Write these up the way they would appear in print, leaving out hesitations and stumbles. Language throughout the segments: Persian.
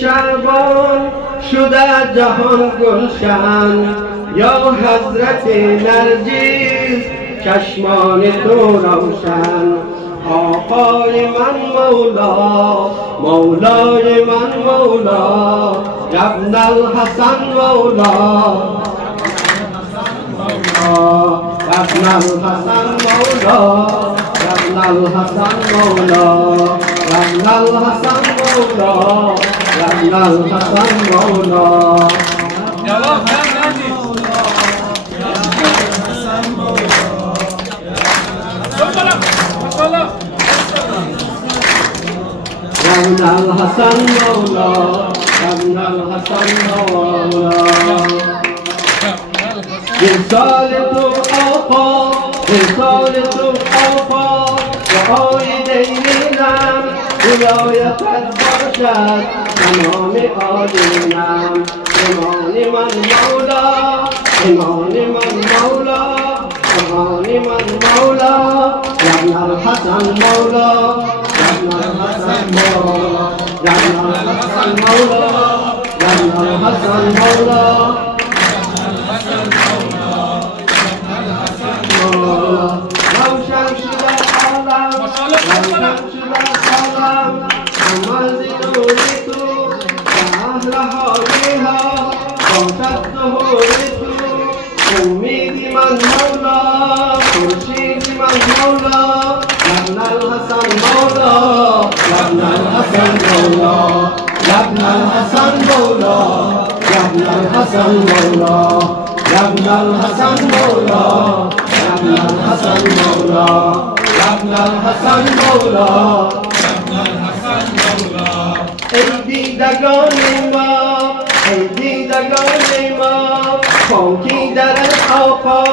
شعبان شده جهان گلشن یا حضرت نرجس چشمان تو روشن آقای من مولا مولای من مولا ابن الحسن مولا ابن الحسن مولا ابن الحسن مولا ابن الحسن مولا ابن الحسن مولا ابن الحسن مولا ابن الحسن مولا مثال تو آقا مثال تو آقا دعای دینم ولایتت باشد تمام عالمم ایمان من مولا ایمان من مولا ایمان من مولا ابن الحسن مولا ابن الحسن مولا ابن الحسن مولا ابن الحسن مولا روشن شده عالم روشن شده عالم نماز نوری تو اهل حالیها باشد ظهور تو امیدی من مولا خورشیدی من مولا ابن الحسن مولا ابن الحسن مولا ابن الحسن مولا ابن الحسن مولا ابن الحسن مولا ابن الحسن مولا ابن الحسن مولا ابن الحسن مولا ای دیدگان ما ای دیدگان ما پاکی در آقا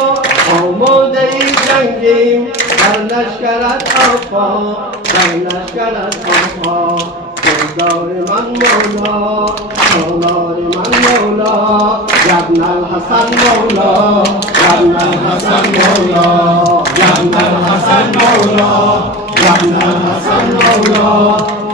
آماده ای جنگیم در لشکرت آقا در لشکرت آقا دلدار من مولا سالار من مولا ابن الحسن مولا ابن الحسن مولا ابن الحسن مولا ابن الحسن مولا